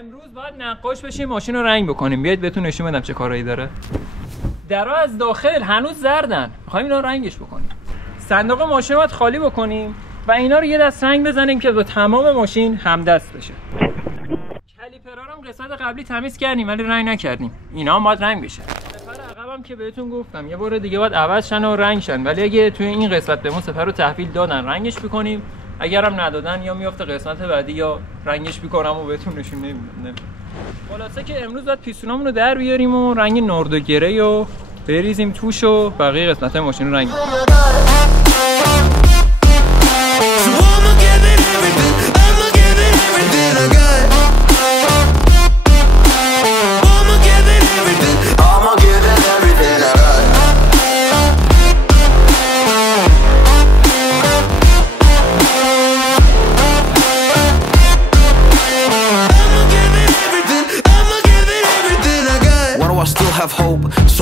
امروز باید نقاش بشیم ماشین رو رنگ بکنیم. بیاید بهتون نشون بدم چه کارایی داره. درها از داخل هنوز زردن، می‌خوایم اینا رو رنگش بکنیم. صندوق ماشین رو باید خالی بکنیم و اینا رو یه دست رنگ بزنیم که با تمام ماشین همدست بشه. کالیپرها رو هم قسمت قبلی تمیز کردیم ولی رنگ نکردیم. اینا هم باید رنگ بشه. سپر عقبم که بهتون گفتم یه بار دیگه باید عوض شن و رنگ شن، ولی اگه توی این قسمت بهمون سپر رو تحویل دادن رنگش می‌کنیم، اگرم ندادن یا میافته قسمت بعدی یا رنگش می‌کنم و بهتون نشون نمیدم. خلاصه که امروز باید پیستونامون رو در بیاریم و رنگ نوردو گری رو بریزیم توش و بقیه قسمت ماشین رو رنگ بدیم.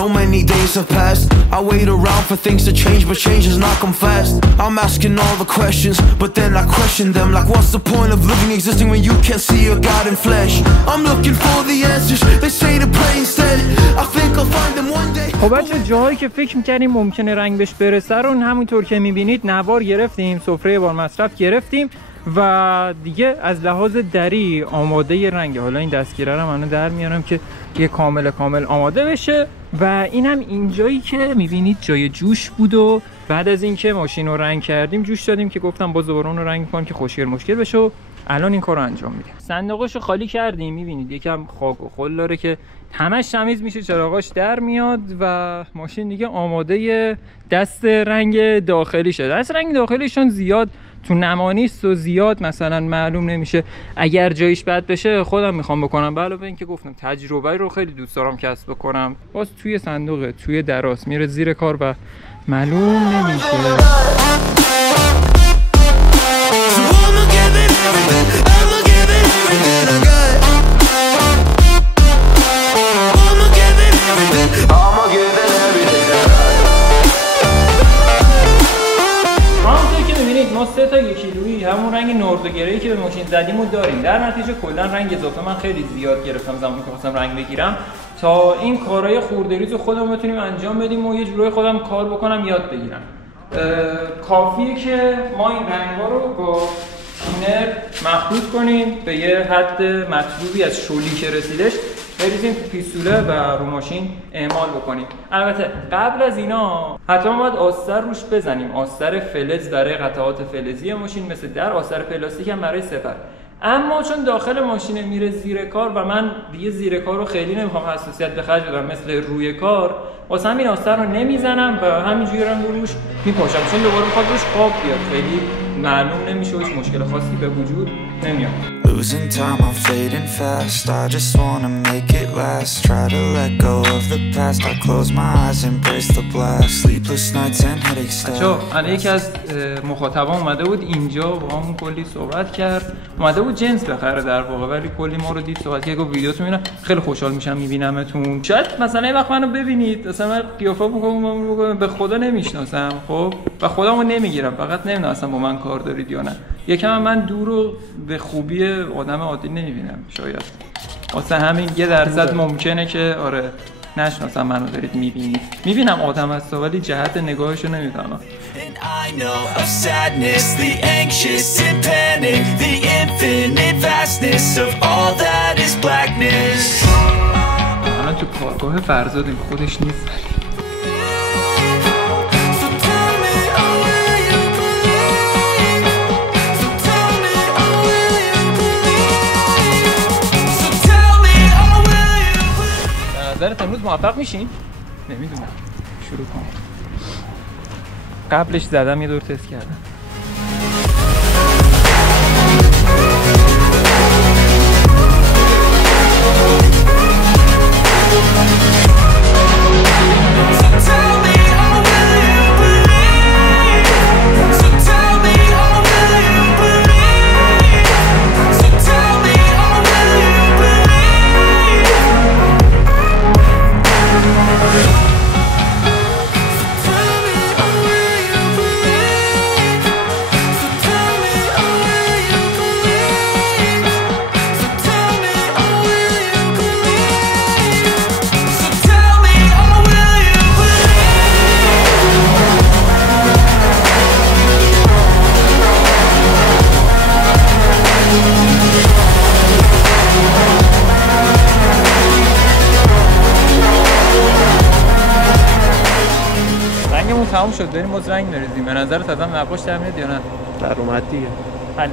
So many days have passed. I wait around for things to change, but change has not come fast. I'm asking all the questions, but then I question them. Like, what's the point of living, existing when you can't see your God in flesh? I'm looking for the answers. They say to pray instead. I think I'll find them one day. خب بچه، جاهایی که فکر می‌کردیم ممکنه رنگ بهش برسه رو همونطور که می‌بینید نوار گرفتیم، سفره بار مصرف گرفتیم و دیگه از لحاظ دری آماده رنگ. حالا این دستگیره رو من در میارم که یه کامل آماده بشه و این هم اینجایی که میبینید جای جوش بود و بعد از اینکه ماشین رو رنگ کردیم جوش دادیم که گفتم باز دوباره اون رو رنگ کنم که خوشگل مشکل بشه و الان این کار رو انجام میدیم. صندوقش رو خالی کردیم، میبینید یکم خاک و خل داره که همش تمیز میشه، چراغاش در میاد و ماشین دیگه آماده دست رنگ داخلی شده. دست رنگ داخلیشون زیاد تو نمانیست و زیاد مثلا معلوم نمیشه. اگر جایش بد بشه خودم میخوام بکنم، به علاوه اینکه گفتم تجربه رو خیلی دوست دارم کسب بکنم. باز توی صندوق توی دراس میره زیر کار و معلوم نمیشه. ما 3 تا 1 کیلویی همون رنگ نوردو گری که به ماشین زدیم رو داریم. در نتیجه کلا رنگ اضافه من خیلی زیاد گرفتم زمانی که خواستم رنگ بگیرم تا این کارهای خورده‌ریز رو خودمون بتونیم انجام بدیم و یه جورایی خودم کار بکنم، یاد بگیرم. کافیه که ما این رنگ‌ها رو با تینر مخلوط کنیم به یه حد مطلوبی از شلی که رسیدش، بریزیم تو پیستوله و رو ماشین اعمال بکنیم. البته قبل از اینا حتما باید آستر روش بزنیم، آستر فلز برای قطعات فلزی ماشین، مثل در آستر پلاستیک هم برای سپر. اما چون داخل ماشین میره زیر کار و من دیگه زیر کار رو خیلی نمیخوام حساسیت به خرج بدم مثل روی کار، واسه همین آستر رو نمیزنم و همینجوری روش میپاشم، چون دوباره میخواد روش خواب بیاد، خیلی معلوم نمیشه و هیچ مشکل خاصی به وجود نمیاد. Losing time, I'm fading fast. I just wanna make it last. Try to let go of the past. I close my eyes, embrace the blast. Sleepless nights and headaches. الان یکی از مخاطبان اومده بود اینجا با همون کلی صحبت کرد، اومده بود جنس بخره در واقع، ولی کلی ما رو دید صحبت کرد، گفت ویدیوتون میبینم خیلی خوشحال میشم میبینمتون. شاید مثلا یه وقت منو ببینید مثلا من قیافه بکنم به خدا نمیشناسم، خب و خودمو نمیگیرم، فقط نمیدونم اصلا با من کار دارید یا نه. یکم من دور رو به خوبی آدم عادی نمیبینم، شاید واسه همین 1% ممکنه که آره نشناسم منو دارید میبینید. میبینم آدم هست ولی جهت نگاهشو نمیفهمم. الان تو کارگاه فرزادیم، خودش نیست. نظرت امروز موفق میشین؟ نمیدونم، شروع کنم. قبلش زدم یه دور تست کردم. شد بریم باز رنگ بریزیم. به نظرت ازم نقاش در میاد یا نه؟ در اومد دیگه. حله.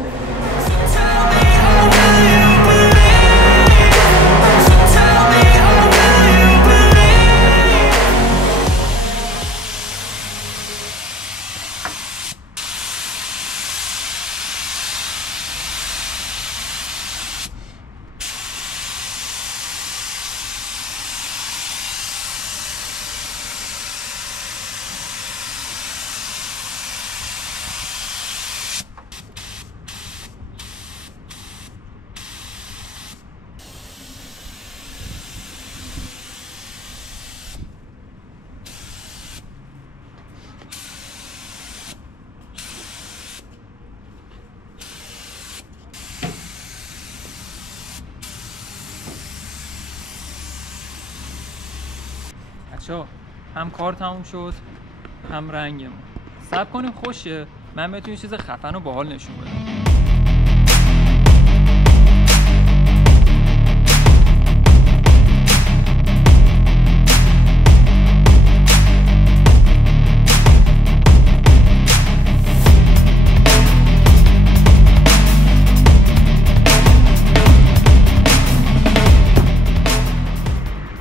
بچه‌ها هم کار تموم شد هم رنگمون. صبر کنیم خوشه من بهتون یه چیز خفن و باحال نشون بدم.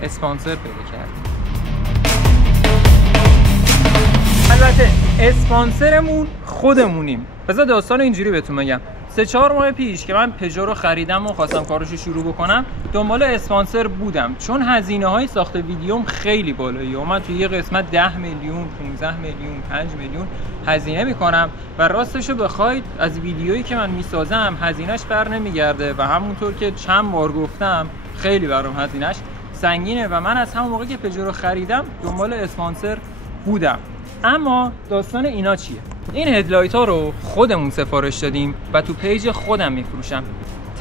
اسپانسر پیدا کردیم. البته اسپانسرمون خودمونیم. بذار داستان اینجوری بهتون بگم. 3-4 ماه پیش که من پژو رو خریدم و خواستم کارشو شروع بکنم دنبال اسپانسر بودم، چون هزینه‌های ساخت ویدیوم خیلی بالاییه و من توی یه قسمت 10 میلیون 15 میلیون 5 میلیون هزینه میکنم و راستشو بخواید از ویدیویی که من میسازم هزینه‌اش بر نمیگرده و همونطور که چند بار گفتم خیلی برام هزینه‌اش سنگینه و من از همون موقع که پژو رو خریدم دنبال اسپانسر بودم. اما داستان اینا چیه؟ این هدلایت ها رو خودمون سفارش دادیم و تو پیج خودم میفروشم.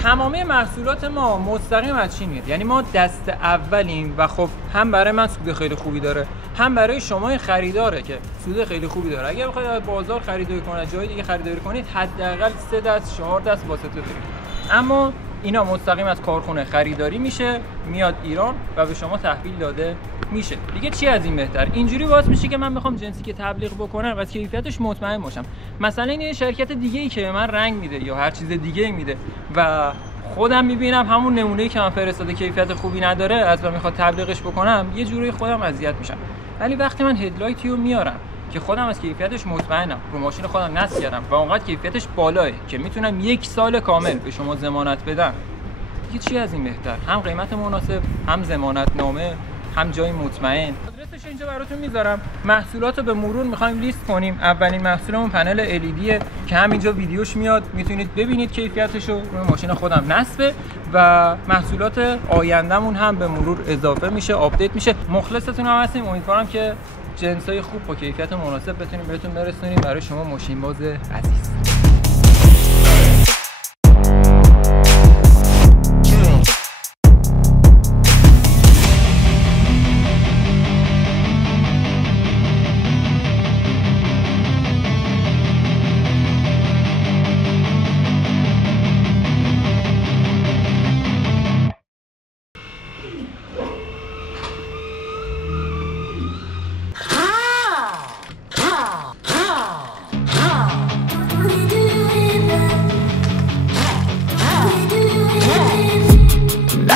تمامی محصولات ما مستقیم از چین میاد، یعنی ما دست اولیم و خب هم برای من سود خیلی خوبی داره هم برای شما خریداره که سود خیلی خوبی داره. اگر بخواید از بازار خریداری کنید جای دیگه خریداری کنید حداقل 3 دست 4 دست واسطه دارید. اما اینا مستقیم از کارخونه خریداری میشه میاد ایران و به شما تحویل داده میشه. دیگه چی از این بهتر؟ اینجوری واسه میشه که من بخوام جنسی که تبلیغ بکنم و از کیفیتش مطمئن باشم. مثلا این یه شرکت دیگه ای که به من رنگ میده یا هر چیز دیگه میده و خودم میبینم همون نمونه‌ای که من فرستاده کیفیت خوبی نداره از من میخواد تبلیغش بکنم، یه جوری خودم اذیت میشم. ولی وقتی من هدلایتی رو میارم که خودم از کیفیتش مطمئنم، رو ماشین خودم نصب کردم و اونقدر کیفیتش بالاه که میتونم 1 سال کامل به شما ضمانت بدم، دیگه چی از این بهتر؟ هم قیمت مناسب، هم ضمانت نامه، هم جای مطمئن. آدرسش اینجا براتون میذارم. محصولات رو به مرور میخوایم لیست کنیم. اولین محصولمون پنل LEDه که همینجا ویدیوش میاد، میتونید ببینید کیفیتش رو روی ماشین خودم نصبه و محصولات آیندهمون هم به مرور اضافه میشه، آپدیت میشه. مخلصتون هم هستیم. امیدوارم که جنسای خوب با کیفیت مناسب بتونیم بهتون برسونیم برای شما ماشین باز عزیز.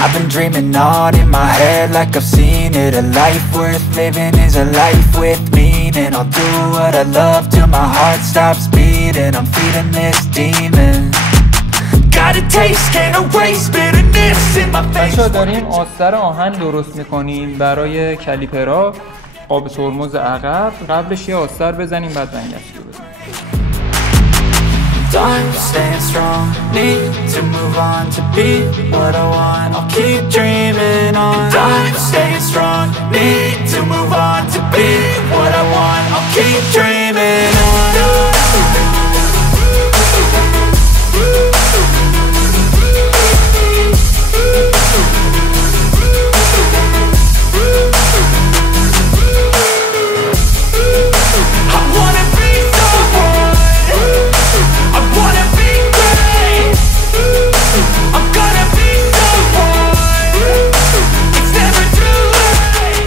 I've been dreaming on in my head like I've seen it. A life worth living is a life with meaning. I'll do what I love till my heart stops beating. I'm feeding this demon. Got a taste, can't erase bitterness in my face. بچه‌ها داریم آستر آهن درست میکنیم برای کالیپرها، قاب ترمز عقب. قبلش یه آستر بزنیم بعد رنگش رو بزنیم. I'm staying strong, need to move on to be what I want. I'll keep dreaming on. I'm staying strong, need to move on to be what I want. I'll keep dreaming on.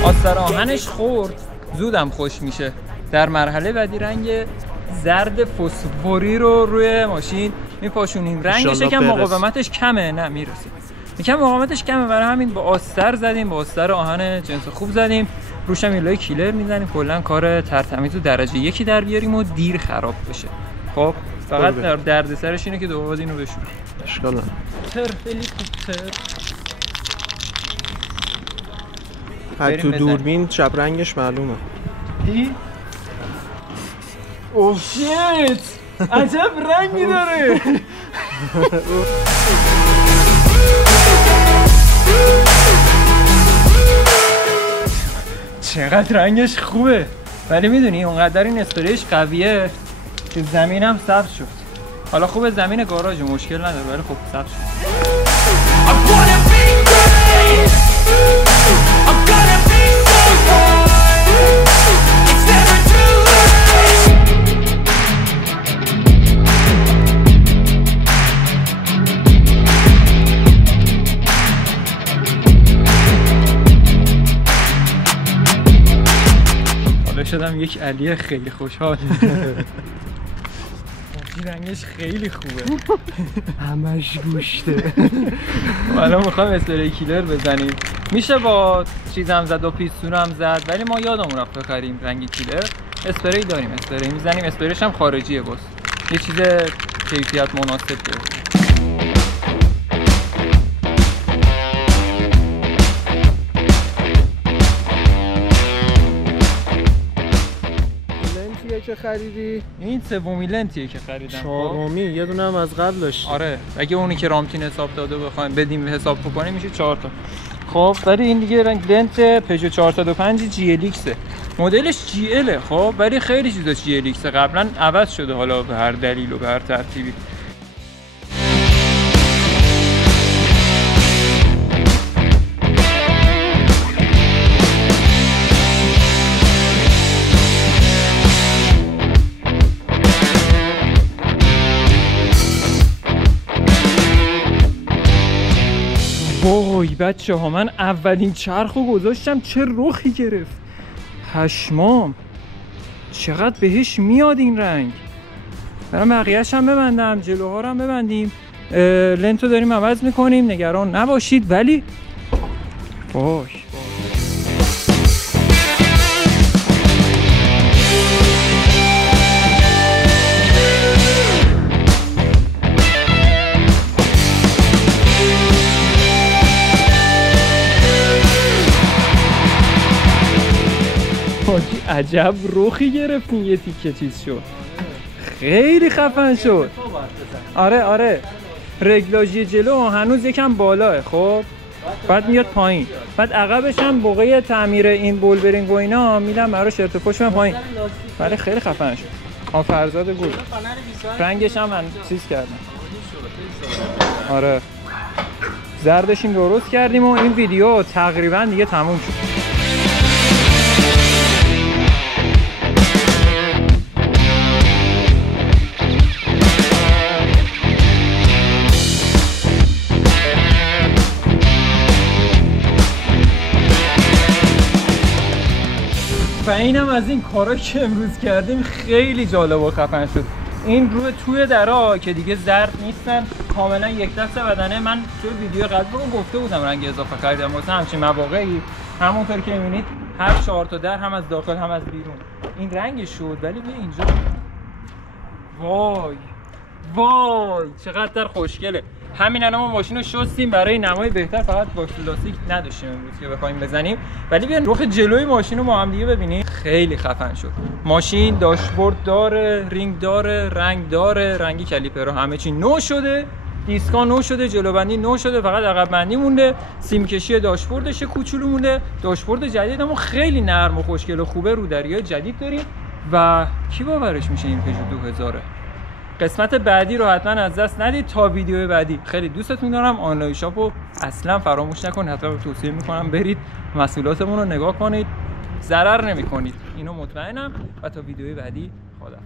آستر آهنش خورد زودم خوش میشه در مرحله بعدی رنگ زرد فسفوری رو روی ماشین میپاشونیم. رنگش یکم مقاومتش کمه، نه میرسه، یکم مقاومتش کمه، برای همین با آستر زدیم، با آستر آهن جنس خوب زدیم، روش هم یه کیلر میزنیم، کلا کار ترتمیز رو درجه 1 در بیاریم و دیر خراب بشه. خب فقط دردسرش اینه که دوباره اینو بشوریم. اشکال نداره. هلیکوپتر تو دوربین شب رنگش معلومه. دی؟ اوه شیت! عجب رنگی داره! چقدر رنگش خوبه، ولی میدونی اونقدر این استوریش قویه که زمینم سبز شد. حالا خوبه زمین گاراژ مشکل نداره، ولی خب سبز شد. شدم یک علی خیلی خوشحال. رنگش خیلی خوبه. همش گوشته. حالا میخوام اسپری کیلر بزنیم. میشه با چیزم زد و پیستونم زد، ولی ما یادمون رفت بخریم رنگ کیلر. اسپری داریم، اسپری میزنیم، اسپریش هم خارجیه، باز یه چیز کیفیت مناسب داره. که خریدی؟ این سومی لنتیه که خریدم. چهارمی، یه دونه هم از قبل داشت. آره اگه اونی که رامتین حساب داده بخوایم بدیم حساب بکنیم میشه 4 تا. خب ولی این دیگه رنگ لنت پژو 405 جی ال ایکس، مدلش جی ال، خب ولی خیلی چیزا جی ال ایکس قبلا عوض شده، حالا به هر دلیل و به هر ترتیبی. وای بچه ها، من اولین چرخو گذاشتم چه رخی گرفت، پشمام چقدر بهش میاد این رنگ. برام بقیه‌اش هم ببندم، جلوها رو هم ببندیم، لنتو داریم عوض میکنیم، نگران نباشید. ولی وای عجب رخی گرفتین، یه تیکه چیز شد، خیلی خفن شد. آره رگلاژی جلو هنوز یکم بالاه، خب بعد میاد پایین، بعد عقبش هم موقع تعمیر این بولبرینگ و اینا میدم براش ارتفاعش من پایین، ولی خیلی خفن شد. فرزاد گل رنگش هم من چیز کردم. آره زردش این درست کردیم و این ویدیو تقریبا دیگه تموم شد. و اینم از این کارا که امروز کردیم خیلی جالب و خفن شد. این روی توی درا که دیگه زرد نیستن، کاملا یک دست بدنه. من توی ویدیو قبل گفته بودم رنگ اضافه خریدم واسه همچین مواقعی، همونطور که میبینید هر 4 تا در هم از داخل هم از بیرون این رنگ شد. ولی بیا اینجا، وای چقدر خوشگله. همین الان ما ماشین رو شستیم برای نمای بهتر، فقط واکس لاستیک نداشتیم امروز که بخوایم بزنیم. ولی بیاین رخ جلوی ماشین رو با هم دیگه ببینید، خیلی خفن شد. ماشین داشبورد داره، رینگ داره، رنگ داره، رنگی کالیپر رو همه چی نو شده، دیسکا نو شده، جلوبندی نو شده، فقط عقب بندی مونده، سیم کشی داشبوردش کوچولو مونده. داشبورد جدید اما خیلی نرم و خوشگل و خوبه، رودریای جدید داریم و کی باورش میشه این پژو 2000؟ قسمت بعدی رو حتما از دست ندید تا ویدیو بعدی. خیلی دوستتون دارم. آنلاین شاپ رو اصلا فراموش نکنید، حتما توصیه میکنم برید محصولاتمون رو نگاه کنید، ضرر نمیکنید، اینو مطمئنم. و تا ویدیو بعدی، خداحافظ.